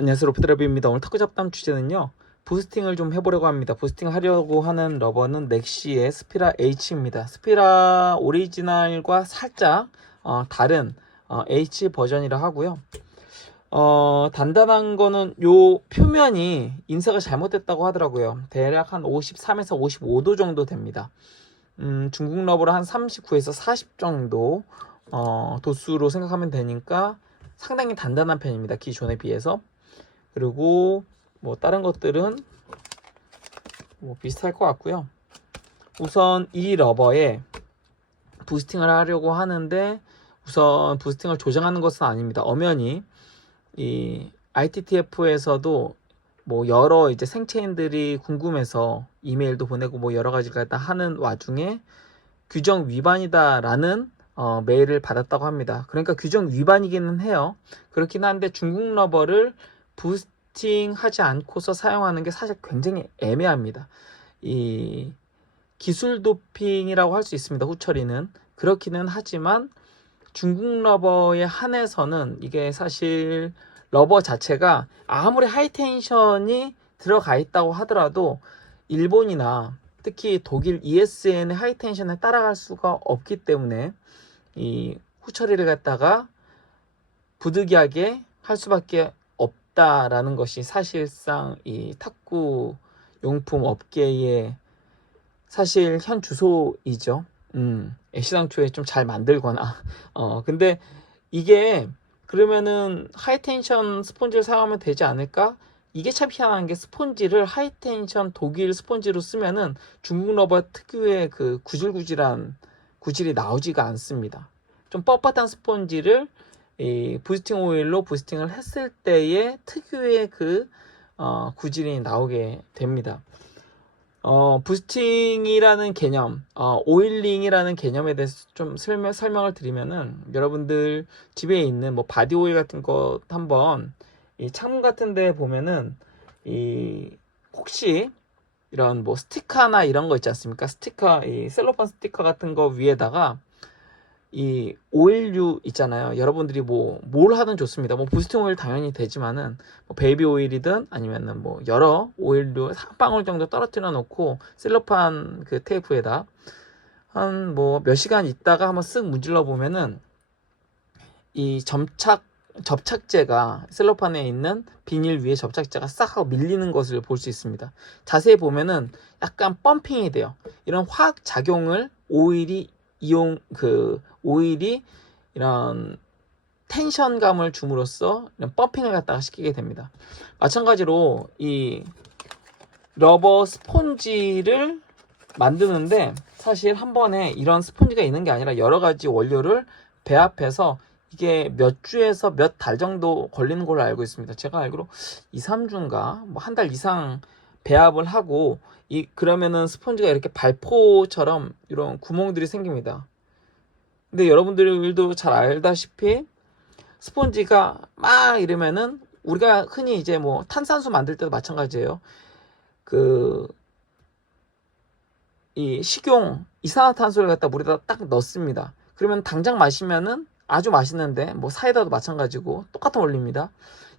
안녕하세요, 로프드랩입니다. 오늘 탁구 잡담 주제는요, 부스팅을 좀 해보려고 합니다. 부스팅 하려고 하는 러버는 넥시의 스피라 H입니다. 스피라 오리지널과 살짝 다른 H 버전이라 하고요. 단단한 거는 요 표면이 인쇄가 잘못됐다고 하더라고요. 대략 한 53에서 55도 정도 됩니다. 중국 러버로 한 39에서 40 정도 도수로 생각하면 되니까 상당히 단단한 편입니다. 기존에 비해서. 그리고 뭐 다른 것들은 뭐 비슷할 것 같고요. 우선 이 러버에 부스팅을 하려고 하는데 우선 부스팅을 조정하는 것은 아닙니다. 엄연히 이 ITTF에서도 뭐 여러 이제 생체인들이 궁금해서 이메일도 보내고 뭐 여러 가지를 갖다 하는 와중에 규정 위반이다라는 메일을 받았다고 합니다. 그러니까 규정 위반이기는 해요. 그렇긴 한데 중국 러버를 부스팅 하지 않고서 사용하는 게 사실 굉장히 애매합니다. 이 기술 도핑이라고 할 수 있습니다. 후처리는 그렇기는 하지만 중국 러버에 한해서는 이게 사실 러버 자체가 아무리 하이텐션이 들어가 있다고 하더라도 일본이나 특히 독일 ESN의 하이텐션에 따라갈 수가 없기 때문에 이 후처리를 갖다가 부득이하게 할 수밖에 없다라는 것이 사실상 이 탁구 용품 업계의 사실 현 주소이죠. 애시당초에 좀 잘 만들거나 근데 이게 그러면은 하이텐션 스폰지를 사용하면 되지 않을까? 이게 참 희한한 게 스폰지를 하이텐션 독일 스폰지로 쓰면은 중국 러버 특유의 그 구질구질한 구질이 나오지가 않습니다. 좀 뻣뻣한 스폰지를 이 부스팅 오일로 부스팅을 했을 때의 특유의 그 구질이 나오게 됩니다. 부스팅이라는 개념, 오일링이라는 개념에 대해서 좀 설명을 드리면은 여러분들 집에 있는 뭐 바디 오일 같은 것 한번 이 창문 같은 데 보면은 이 혹시 이런 뭐 스티커나 이런 거 있지 않습니까? 스티커, 이 셀로판 스티커 같은 거 위에다가 이 오일류 있잖아요. 여러분들이 뭐 뭘 하든 좋습니다. 뭐 부스팅 오일 당연히 되지만은 뭐 베이비 오일이든 아니면은 뭐 여러 오일류 한 방울 정도 떨어뜨려 놓고 셀로판 그 테이프에다 한 뭐 몇 시간 있다가 한번 쓱 문질러 보면은 이 접착제가 셀로판에 있는 비닐 위에 접착제가 싹 하고 밀리는 것을 볼 수 있습니다. 자세히 보면은 약간 펌핑이 돼요. 이런 화학 작용을 오일이 이런 텐션감을 줌으로써 이런 펌핑을 갖다가 시키게 됩니다. 마찬가지로 이 러버 스폰지를 만드는데 사실 한 번에 이런 스폰지가 있는 게 아니라 여러 가지 원료를 배합해서 이게 몇 주에서 몇 달 정도 걸리는 걸로 알고 있습니다. 제가 알기로 2, 3주인가 뭐 한 달 이상 배합을 하고 그러면은 스폰지가 이렇게 발포처럼 이런 구멍들이 생깁니다. 근데 여러분들도 잘 알다시피 스폰지가 막 이러면은 우리가 흔히 이제 뭐 탄산수 만들 때도 마찬가지예요. 이 식용 이산화탄소를 갖다 물에다 딱 넣습니다. 그러면 당장 마시면은 아주 맛있는데 뭐 사이다도 마찬가지고 똑같은 원리입니다.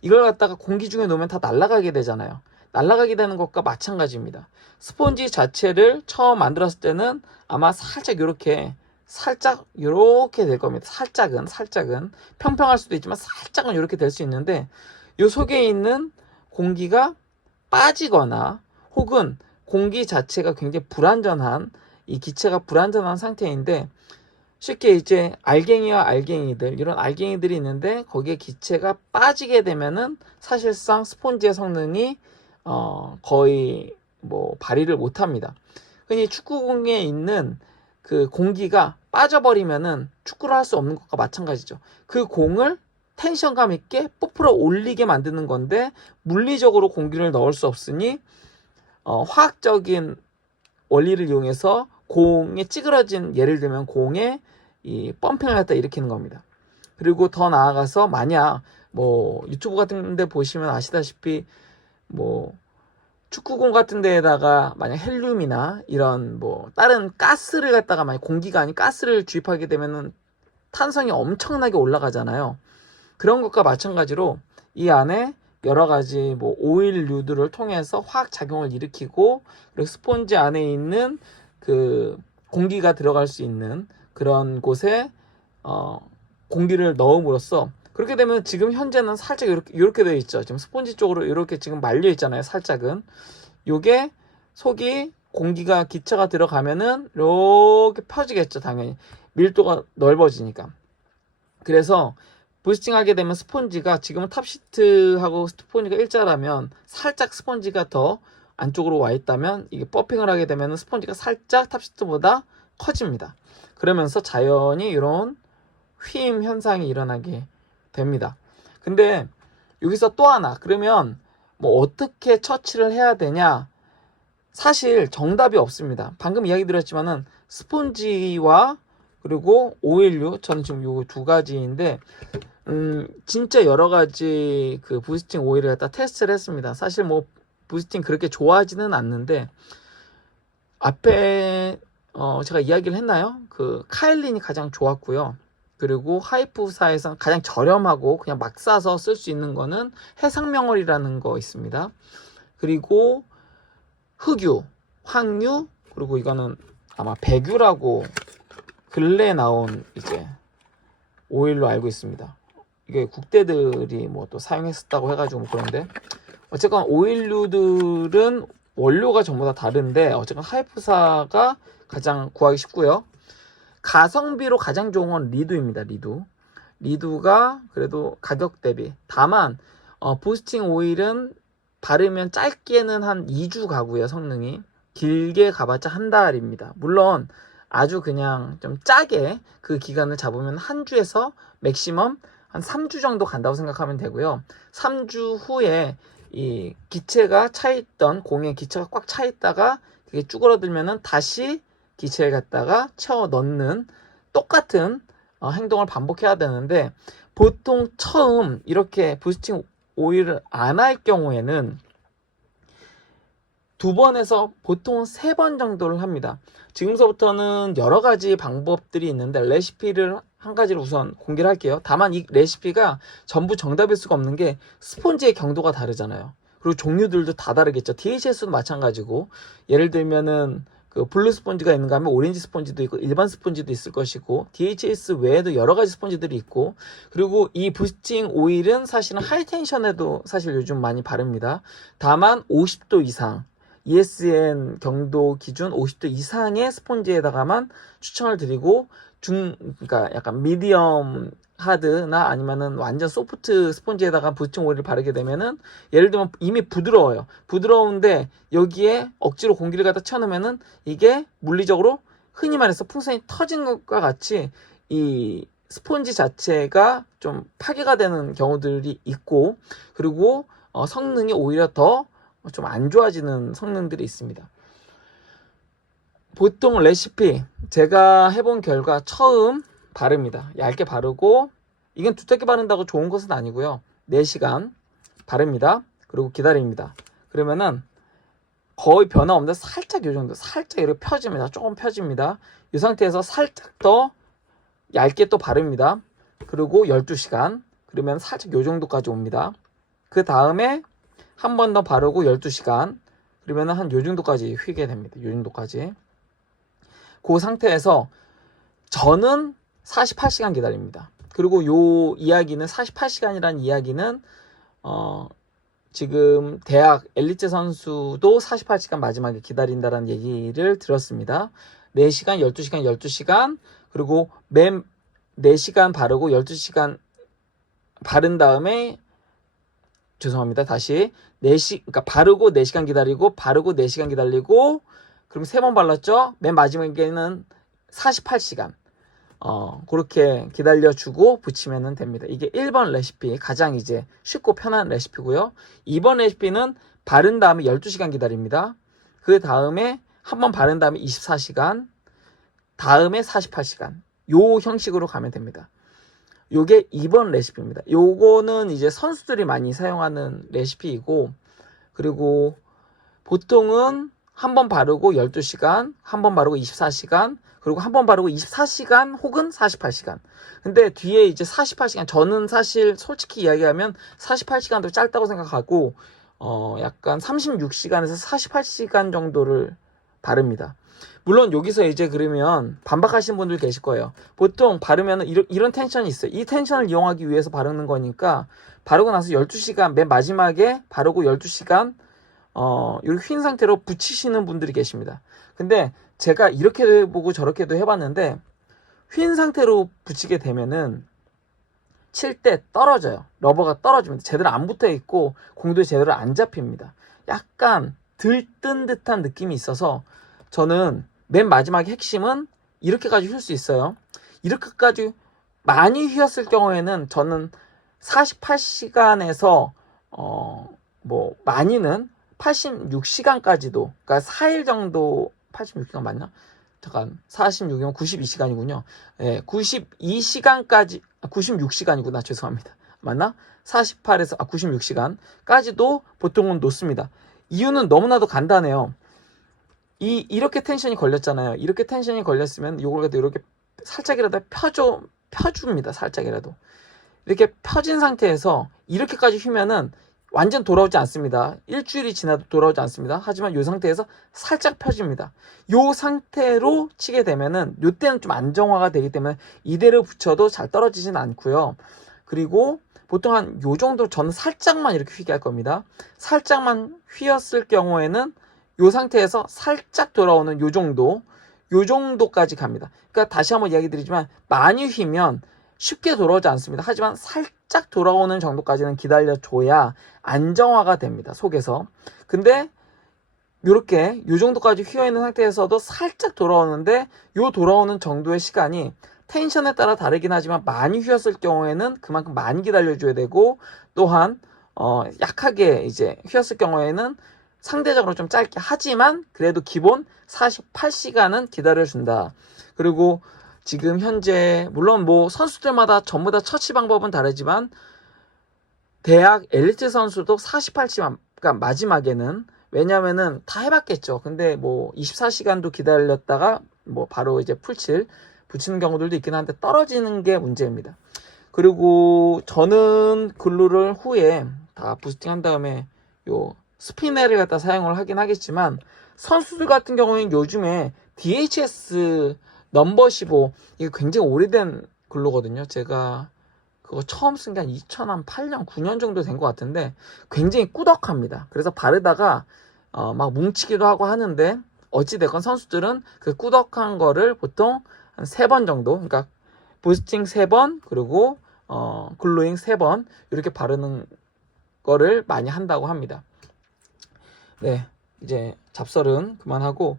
이걸 갖다가 공기 중에 놓으면 다 날아가게 되잖아요. 날아가게 되는 것과 마찬가지입니다. 스폰지 자체를 처음 만들었을 때는 아마 살짝 요렇게 될 겁니다. 살짝은 평평할 수도 있지만 살짝은 요렇게 될 수 있는데 요 속에 있는 공기가 빠지거나 혹은 공기 자체가 굉장히 이 기체가 불안전한 상태인데 쉽게 이제 알갱이와 알갱이들 이런 알갱이들이 있는데 거기에 기체가 빠지게 되면은 사실상 스폰지의 성능이 거의 뭐 발휘를 못합니다. 흔히 축구공에 있는 그 공기가 빠져버리면은 축구를 할 수 없는 것과 마찬가지죠. 그 공을 텐션감 있게 부풀어 올리게 만드는 건데 물리적으로 공기를 넣을 수 없으니 화학적인 원리를 이용해서 공에 찌그러진 예를 들면 공에 이 펌핑을 갖다 일으키는 겁니다. 그리고 더 나아가서 만약 뭐 유튜브 같은 데 보시면 아시다시피 뭐 축구공 같은 데에다가 만약 헬륨이나 이런 뭐 다른 가스를 갖다가 만약 공기가 아닌 가스를 주입하게 되면은 탄성이 엄청나게 올라가잖아요. 그런 것과 마찬가지로 이 안에 여러 가지 뭐 오일류들을 통해서 화학 작용을 일으키고, 그리고 스폰지 안에 있는 그 공기가 들어갈 수 있는 그런 곳에 공기를 넣음으로써, 그렇게 되면 지금 현재는 살짝 이렇게 되어 있죠. 지금 스폰지 쪽으로 이렇게 지금 말려 있잖아요. 살짝은. 요게 속이 공기가 기체가 들어가면은 이렇게 펴지겠죠. 당연히 밀도가 넓어지니까. 그래서 부스팅하게 되면 스폰지가, 지금은 탑시트하고 스폰지가 일자라면 살짝 스폰지가 더 안쪽으로 와 있다면, 이게 버핑을 하게 되면 스폰지가 살짝 탑시트보다 커집니다. 그러면서 자연히 이런 휘임 현상이 일어나게 됩니다. 근데 여기서 또 하나, 그러면 뭐 어떻게 처치를 해야 되냐? 사실 정답이 없습니다. 방금 이야기 드렸지만은 스폰지와 그리고 오일류, 저는 지금 요 두 가지인데 진짜 여러 가지 그 부스팅 오일을 갖다 테스트를 했습니다. 사실 뭐 부스팅 그렇게 좋아하지는 않는데, 앞에 제가 이야기를 했나요? 그 카일린이 가장 좋았고요. 그리고 하이프사에서 가장 저렴하고 그냥 막 사서 쓸 수 있는 거는 해상명월이라는 거 있습니다. 그리고 흑유, 황유, 그리고 이거는 아마 백유라고 근래에 나온 이제 오일로 알고 있습니다. 이게 국대들이 뭐 또 사용했었다고 해가지고 뭐 그런데, 어쨌건 오일류들은 원료가 전부 다 다른데 어쨌건 하이프사가 가장 구하기 쉽고요. 가성비로 가장 좋은 건 리두입니다. 리두가 그래도 가격 대비, 다만 부스팅 오일은 바르면 짧게는 한 2주 가고요. 성능이 길게 가봤자 한 달입니다. 물론 아주 그냥 좀 짜게 그 기간을 잡으면 한 주에서 맥시멈 한 3주 정도 간다고 생각하면 되고요. 3주 후에 이 기체가 차있던, 공에 기체가 꽉 차있다가 그게 쭈그러들면은 다시 기체를 갖다가 채워 넣는 똑같은 행동을 반복해야 되는데, 보통 처음 이렇게 부스팅 오일을 안 할 경우에는 2번에서 보통 3번 정도를 합니다. 지금서부터는 여러 가지 방법들이 있는데 레시피를 한 가지를 우선 공개를 할게요. 다만 이 레시피가 전부 정답일 수가 없는 게 스폰지의 경도가 다르잖아요. 그리고 종류들도 다 다르겠죠. DHS도 마찬가지고, 예를 들면은 그 블루 스폰지가 있는가 하면 오렌지 스폰지도 있고 일반 스폰지도 있을 것이고, DHS 외에도 여러 가지 스폰지들이 있고, 그리고 이 부스팅 오일은 사실은 하이텐션에도 사실 요즘 많이 바릅니다. 다만 50도 이상, ESN 경도 기준 50도 이상의 스폰지에다가만 추천을 드리고, 그러니까 약간 미디엄 하드나 아니면은 완전 소프트 스폰지에다가 부스팅 오일을 바르게 되면은, 예를 들면 이미 부드러워요. 부드러운데 여기에 억지로 공기를 갖다 쳐넣으면은 이게 물리적으로 흔히 말해서 풍선이 터진 것과 같이 이 스폰지 자체가 좀 파괴가 되는 경우들이 있고, 그리고 성능이 오히려 더 좀 안 좋아지는 성능들이 있습니다. 보통 레시피 제가 해본 결과 처음 바릅니다. 얇게 바르고, 이건 두텁게 바른다고 좋은 것은 아니고요. 4시간 바릅니다. 그리고 기다립니다. 그러면은 거의 변화 없는데 살짝 요 정도, 살짝 이렇게 펴집니다. 조금 펴집니다. 이 상태에서 살짝 더 얇게 또 바릅니다. 그리고 12시간, 그러면 살짝 요 정도까지 옵니다. 그 다음에 한 번 더 바르고 12시간, 그러면 한 요 정도까지 휘게 됩니다. 요 정도까지. 그 상태에서 저는 48시간 기다립니다. 그리고 요 이야기는 48시간이라는 이야기는 지금 대학 엘리트 선수도 48시간 마지막에 기다린다라는 얘기를 들었습니다. 4시간, 12시간, 12시간, 그리고 맨 4시간 바르고 12시간 바른 다음에, 죄송합니다. 다시 그러니까 바르고 4시간 기다리고, 바르고 4시간 기다리고, 그럼 3번 발랐죠? 맨 마지막에는 48시간. 그렇게 기다려주고 붙이면 됩니다. 이게 1번 레시피, 가장 이제 쉽고 편한 레시피고요. 2번 레시피는 바른 다음에 12시간 기다립니다. 그 다음에 한번 바른 다음에 24시간, 다음에 48시간. 요 형식으로 가면 됩니다. 요게 2번 레시피입니다. 요거는 이제 선수들이 많이 사용하는 레시피이고, 그리고 보통은 한 번 바르고 12시간, 한 번 바르고 24시간, 그리고 한 번 바르고 24시간 혹은 48시간. 근데 뒤에 이제 48시간, 저는 사실 솔직히 이야기하면 48시간도 짧다고 생각하고, 약간 36시간에서 48시간 정도를 바릅니다. 물론 여기서 이제 그러면 반박하시는 분들 계실 거예요. 보통 바르면 이런 텐션이 있어요. 이 텐션을 이용하기 위해서 바르는 거니까 바르고 나서 12시간, 맨 마지막에 바르고 12시간 이렇게 휜 상태로 붙이시는 분들이 계십니다. 근데 제가 이렇게도 해보고 저렇게도 해봤는데 휜 상태로 붙이게 되면은 칠 때 떨어져요. 러버가 떨어집니다. 제대로 안 붙어 있고 공도 제대로 안 잡힙니다. 약간 들뜬 듯한 느낌이 있어서 저는 맨 마지막 핵심은 이렇게까지 휠 수 있어요. 이렇게까지 많이 휘었을 경우에는 저는 48시간에서 뭐 많이는 86시간까지도, 그러니까 4일 정도. 86시간 맞나? 잠깐, 46이면 92시간이군요. 예, 92시간까지, 96시간이구나. 죄송합니다. 맞나? 48에서, 96시간까지도 보통은 놓습니다. 이유는 너무나도 간단해요. 이렇게 텐션이 걸렸잖아요. 이렇게 텐션이 걸렸으면 이걸 갖다 이렇게 살짝이라도 펴줍니다. 살짝이라도. 이렇게 펴진 상태에서 이렇게까지 휘면은 완전 돌아오지 않습니다. 일주일이 지나도 돌아오지 않습니다. 하지만 이 상태에서 살짝 펴집니다. 이 상태로 치게 되면은 이때는 좀 안정화가 되기 때문에 이대로 붙여도 잘 떨어지진 않고요. 그리고 보통 한 요 정도, 저는 살짝만 이렇게 휘게 할 겁니다. 살짝만 휘었을 경우에는 이 상태에서 살짝 돌아오는 요 정도까지 갑니다. 그러니까 다시 한번 이야기 드리지만 많이 휘면 쉽게 돌아오지 않습니다. 하지만 살짝 돌아오는 정도까지는 기다려줘야 안정화가 됩니다. 속에서. 근데 이렇게 요 정도까지 휘어있는 상태에서도 살짝 돌아오는데 요 돌아오는 정도의 시간이 텐션에 따라 다르긴 하지만 많이 휘었을 경우에는 그만큼 많이 기다려줘야 되고, 또한 약하게 이제 휘었을 경우에는 상대적으로 좀 짧게, 하지만 그래도 기본 48시간은 기다려준다. 그리고 지금 현재 물론 뭐 선수들마다 전부 다 처치 방법은 다르지만 대학 엘리트 선수도 48시간, 그러니까 마지막에는, 왜냐면은 다 해봤겠죠. 근데 뭐 24시간도 기다렸다가 뭐 바로 이제 풀칠 붙이는 경우들도 있긴 한데 떨어지는 게 문제입니다. 그리고 저는 글루를 후에 다 부스팅 한 다음에 요 스피넬을 갖다 사용을 하긴 하겠지만, 선수들 같은 경우에는 요즘에 DHS 넘버 15, 이게 굉장히 오래된 글루거든요. 제가 그거 처음 쓴 게 한 2008년, 9년 정도 된 것 같은데 굉장히 꾸덕합니다. 그래서 바르다가 막 뭉치기도 하고 하는데, 어찌됐건 선수들은 그 꾸덕한 거를 보통 한 3번 정도, 그러니까 부스팅 3번, 그리고 글루잉 3번 이렇게 바르는 거를 많이 한다고 합니다. 네, 이제 잡설은 그만하고,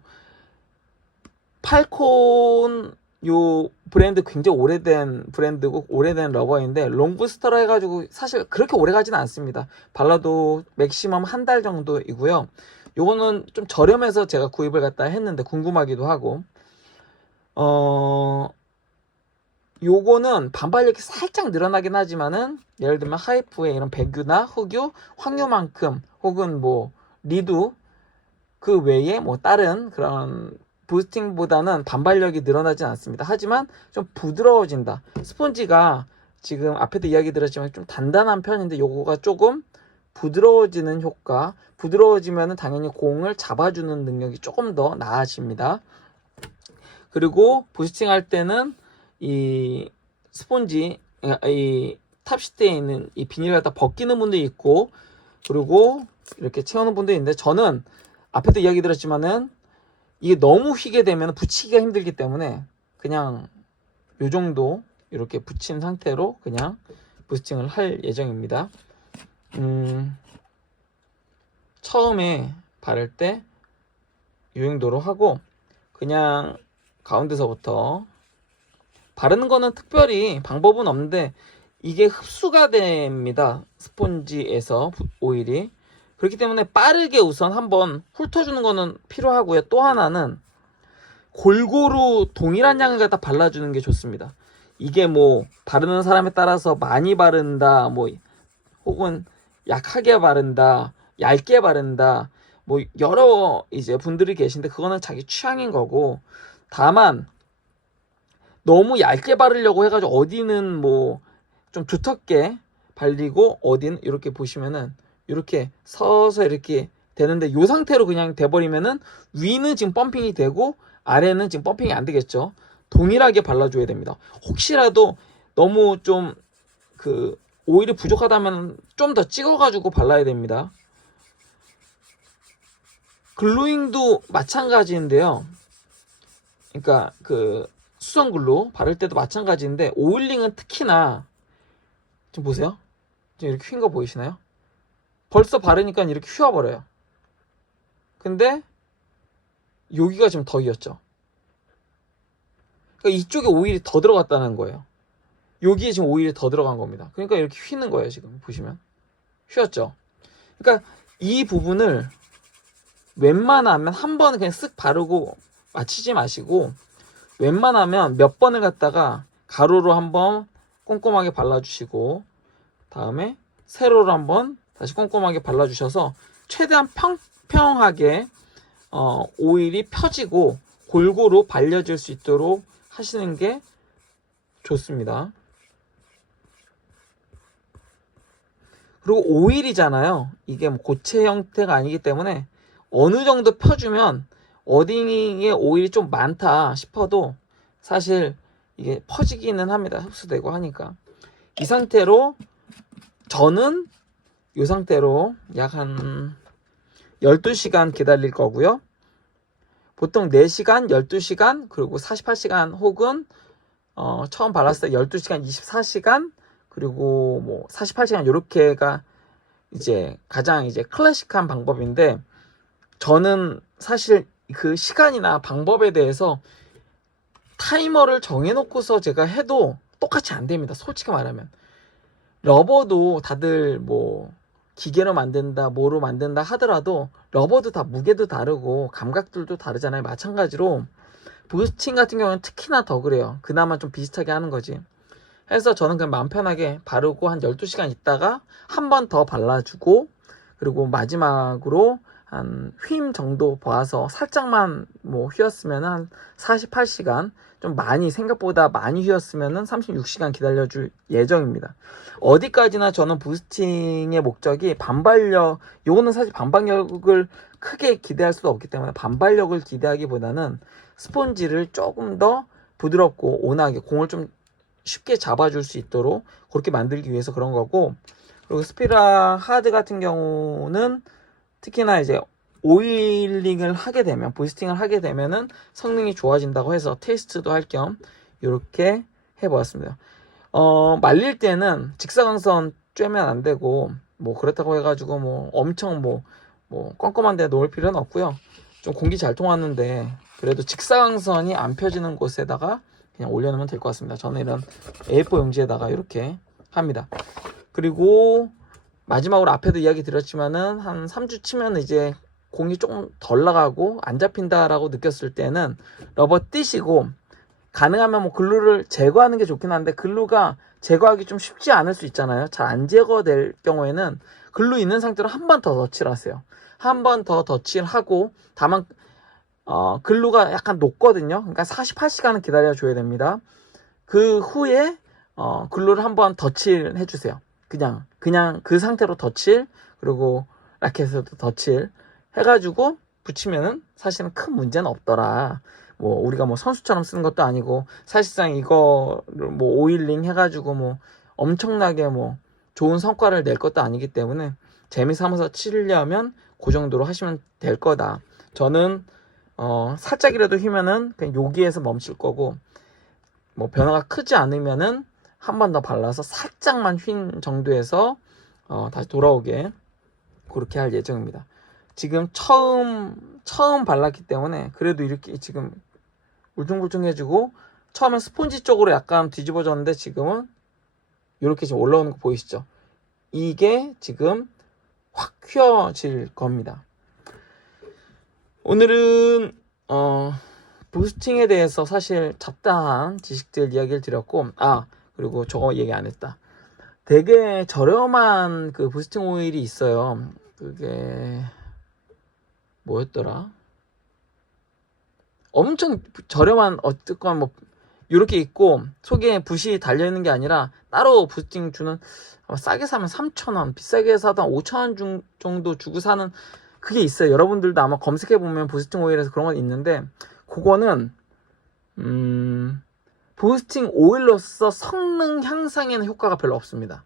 팔콘 요 브랜드 굉장히 오래된 브랜드고 오래된 러버인데 롱부스터라 해가지고 사실 그렇게 오래 가지는 않습니다. 발라도 맥시멈 한 달 정도이고요. 요거는 좀 저렴해서 제가 구입을 갖다 했는데 궁금하기도 하고, 요거는 반발력이 살짝 늘어나긴 하지만은 예를 들면 하이프의 이런 배규나 흑유, 황유만큼, 혹은 뭐 리두 그 외에 뭐 다른 그런 부스팅보다는 반발력이 늘어나진 않습니다. 하지만 좀 부드러워진다. 스폰지가 지금 앞에도 이야기 드렸지만 좀 단단한 편인데 요거가 조금 부드러워지는 효과, 부드러워지면 당연히 공을 잡아주는 능력이 조금 더 나아집니다. 그리고 부스팅 할 때는 이 스폰지, 이 탑시트에 있는 이 비닐을 갖다 벗기는 분도 있고, 그리고 이렇게 채우는 분도 있는데, 저는 앞에도 이야기 드렸지만은 이게 너무 휘게 되면 붙이기가 힘들기 때문에 그냥 요 정도 이렇게 붙인 상태로 그냥 부스팅을 할 예정입니다. 처음에 바를 때 이 정도로 하고 그냥 가운데서부터 바르는 거는 특별히 방법은 없는데 이게 흡수가 됩니다. 스폰지에서 오일이. 그렇기 때문에 빠르게 우선 한번 훑어주는 거는 필요하고요. 또 하나는 골고루 동일한 양을 갖다 발라주는 게 좋습니다. 이게 뭐 바르는 사람에 따라서 많이 바른다, 뭐 혹은 약하게 바른다, 얇게 바른다, 뭐 여러 이제 분들이 계신데 그거는 자기 취향인 거고, 다만 너무 얇게 바르려고 해가지고 어디는 뭐 좀 두텁게 발리고 어디는 이렇게 보시면은 이렇게 서서 이렇게 되는데, 이 상태로 그냥 돼버리면은 위는 지금 펌핑이 되고 아래는 지금 펌핑이 안 되겠죠. 동일하게 발라줘야 됩니다. 혹시라도 너무 좀 그 오일이 부족하다면 좀 더 찍어가지고 발라야 됩니다. 글루잉도 마찬가지인데요. 그러니까 그 수성 글루 바를 때도 마찬가지인데, 오일링은 특히나 지금 보세요. 지금 이렇게 휜 거 보이시나요? 벌써 바르니까 이렇게 휘어버려요. 근데 여기가 지금 더 휘었죠. 그러니까 이쪽에 오일이 더 들어갔다는 거예요. 여기에 지금 오일이 더 들어간 겁니다. 그러니까 이렇게 휘는 거예요. 지금 보시면 휘었죠. 그러니까 이 부분을 웬만하면 한 번 그냥 쓱 바르고 마치지 마시고, 웬만하면 몇 번을 갖다가 가로로 한번 꼼꼼하게 발라주시고, 다음에 세로로 한번 다시 꼼꼼하게 발라주셔서 최대한 평평하게 오일이 펴지고 골고루 발려질 수 있도록 하시는 게 좋습니다. 그리고 오일이잖아요. 이게 뭐 고체 형태가 아니기 때문에 어느 정도 펴주면 어디에 오일이 좀 많다 싶어도 사실 이게 퍼지기는 합니다. 흡수되고 하니까. 이 상태로 저는 이 상태로 약 한 12시간 기다릴 거고요. 보통 4시간, 12시간, 그리고 48시간 혹은 처음 발랐을 때 12시간, 24시간, 그리고 뭐 48시간 이렇게가 이제 가장 이제 클래식한 방법인데, 저는 사실 그 시간이나 방법에 대해서 타이머를 정해놓고서 제가 해도 똑같이 안 됩니다. 솔직히 말하면. 러버도 다들 뭐 기계로 만든다, 뭐로 만든다 하더라도 러버도 다 무게도 다르고 감각들도 다르잖아요. 마찬가지로 부스팅 같은 경우는 특히나 더 그래요. 그나마 좀 비슷하게 하는 거지. 해서 저는 그냥 마음 편하게 바르고 한 12시간 있다가 한 번 더 발라주고, 그리고 마지막으로 한 휨 정도 봐서 살짝만 뭐 휘었으면 한 48시간, 좀 많이 생각보다 많이 휘었으면 36시간 기다려줄 예정입니다. 어디까지나 저는 부스팅의 목적이 반발력, 요거는 사실 반발력을 크게 기대할 수도 없기 때문에 반발력을 기대하기보다는 스폰지를 조금 더 부드럽고 온화하게 공을 좀 쉽게 잡아줄 수 있도록 그렇게 만들기 위해서 그런 거고, 그리고 스피라 하드 같은 경우는 특히나 이제 오일링을 하게 되면, 부스팅을 하게 되면은 성능이 좋아진다고 해서 테스트도 할 겸 이렇게 해보았습니다. 말릴 때는 직사광선 쬐면 안 되고, 뭐 그렇다고 해가지고 뭐 엄청 뭐 껌껌한 데 놓을 필요는 없고요. 좀 공기 잘 통하는데 그래도 직사광선이 안 펴지는 곳에다가 그냥 올려놓으면 될 것 같습니다. 저는 이런 A4 용지에다가 이렇게 합니다. 그리고 마지막으로 앞에도 이야기 드렸지만은 한 3주 치면 이제 공이 조금 덜 나가고 안 잡힌다라고 느꼈을 때는 러버 띄시고, 가능하면 뭐 글루를 제거하는 게 좋긴 한데 글루가 제거하기 좀 쉽지 않을 수 있잖아요. 잘 안 제거될 경우에는 글루 있는 상태로 한 번 더 덧칠하세요. 한 번 더 덧칠하고, 다만 글루가 약간 녹거든요. 그러니까 48시간은 기다려줘야 됩니다. 그 후에 글루를 한번 덧칠해 주세요. 그냥 그 상태로 덧칠, 그리고 라켓에서도 덧칠 해가지고 붙이면은 사실은 큰 문제는 없더라. 뭐 우리가 뭐 선수처럼 쓰는 것도 아니고, 사실상 이거를 뭐 오일링 해가지고 뭐 엄청나게 뭐 좋은 성과를 낼 것도 아니기 때문에 재미삼아서 치려면 그 정도로 하시면 될 거다. 저는 살짝이라도 휘면은 그냥 여기에서 멈출 거고, 뭐 변화가 크지 않으면은 한 번 더 발라서 살짝만 휜 정도에서 다시 돌아오게 그렇게 할 예정입니다. 지금 처음 발랐기 때문에 그래도 이렇게 지금 울퉁불퉁해지고, 처음엔 스폰지 쪽으로 약간 뒤집어졌는데 지금은 이렇게 지금 올라오는 거 보이시죠? 이게 지금 확 휘어질 겁니다. 오늘은 부스팅에 대해서 사실 잡다한 지식들 이야기를 드렸고, 그리고 저거 얘기 안 했다. 되게 저렴한 그 부스팅 오일이 있어요. 그게 뭐였더라? 엄청 저렴한 어쨌건 뭐 이렇게 있고 속에 붓이 달려있는 게 아니라 따로 부스팅 주는, 아마 싸게 사면 3,000원, 비싸게 사도 한 5,000원 정도 주고 사는 그게 있어요. 여러분들도 아마 검색해보면 부스팅 오일에서 그런 건 있는데, 그거는 부스팅 오일로서 성능 향상에는 효과가 별로 없습니다.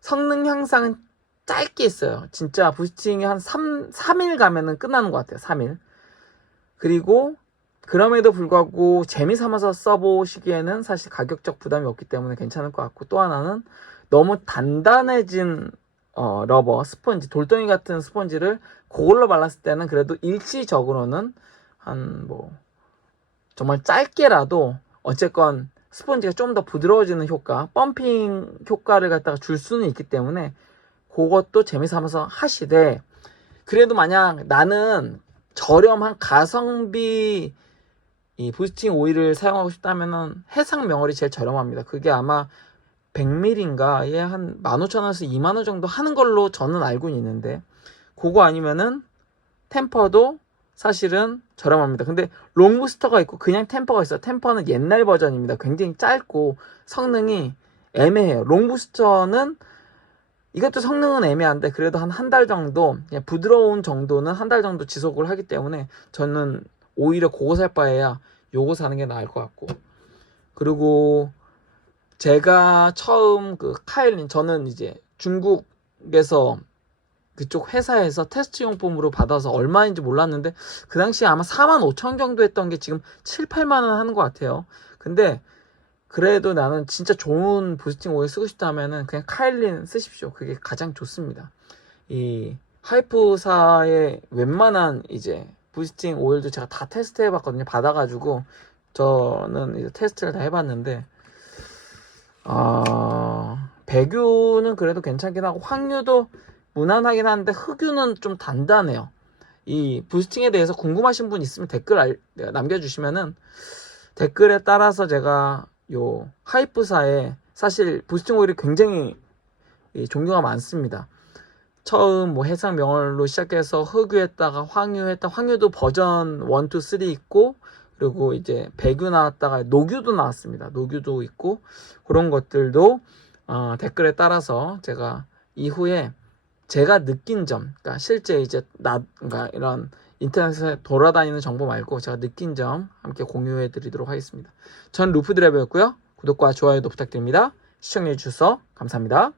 성능 향상은 짧게 있어요. 진짜 부스팅이 한 3일 가면은 끝나는 것 같아요. 3일. 그리고 그럼에도 불구하고 재미삼아서 써보시기에는 사실 가격적 부담이 없기 때문에 괜찮을 것 같고, 또 하나는 너무 단단해진 러버, 스펀지, 돌덩이 같은 스펀지를 그걸로 발랐을 때는 그래도 일시적으로는 한 뭐 정말 짧게라도 어쨌건 스펀지가 좀 더 부드러워지는 효과, 펌핑 효과를 갖다가 줄 수는 있기 때문에 그것도 재미삼아서 하시되, 그래도 만약 나는 저렴한 가성비 이 부스팅 오일을 사용하고 싶다면은 해상 명월이 제일 저렴합니다. 그게 아마 100ml인가에 한 15,000원에서 20,000원 정도 하는 걸로 저는 알고는 있는데, 그거 아니면은 템퍼도 사실은 저렴합니다. 근데 롱부스터가 있고 그냥 템퍼가 있어요. 템퍼는 옛날 버전입니다. 굉장히 짧고 성능이 애매해요. 롱부스터는 이것도 성능은 애매한데 그래도 한 달 정도, 그냥 부드러운 정도는 한 달 정도 지속을 하기 때문에 저는 오히려 그거 살 바에야 요거 사는 게 나을 것 같고. 그리고 제가 처음 그 카일린, 저는 이제 중국에서 그쪽 회사에서 테스트 용품으로 받아서 얼마인지 몰랐는데 그 당시에 아마 45,000원 정도 했던 게 지금 7, 8만원 하는 것 같아요. 근데 그래도 나는 진짜 좋은 부스팅 오일 쓰고 싶다면은 그냥 카일린 쓰십시오. 그게 가장 좋습니다. 이 하이프사의 ವೇ만한 이제 부스팅 오일도 제가 다 테스트 해봤거든요. 받아가지고 저는 이제 테스트를 다 해봤는데, 배규는 그래도 괜찮긴 하고 확유도 무난하긴 한데 흑유는 좀 단단해요. 이 부스팅에 대해서 궁금하신 분 있으면 댓글 남겨주시면은 댓글에 따라서 제가 요 하이프사에 사실 부스팅 오일이 굉장히 종류가 많습니다. 처음 뭐 해상 명월로 시작해서 흑유했다가 황유했다, 황유도 버전 1, 2, 3 있고, 그리고 이제 백유 나왔다가 녹유도 나왔습니다. 녹유도 있고, 그런 것들도 댓글에 따라서 제가 이후에 제가 느낀 점, 그러니까 실제 이제 그러니까 이런 인터넷에 돌아다니는 정보 말고 제가 느낀 점 함께 공유해 드리도록 하겠습니다. 전 루프드라이버였고요. 구독과 좋아요도 부탁드립니다. 시청해 주셔서 감사합니다.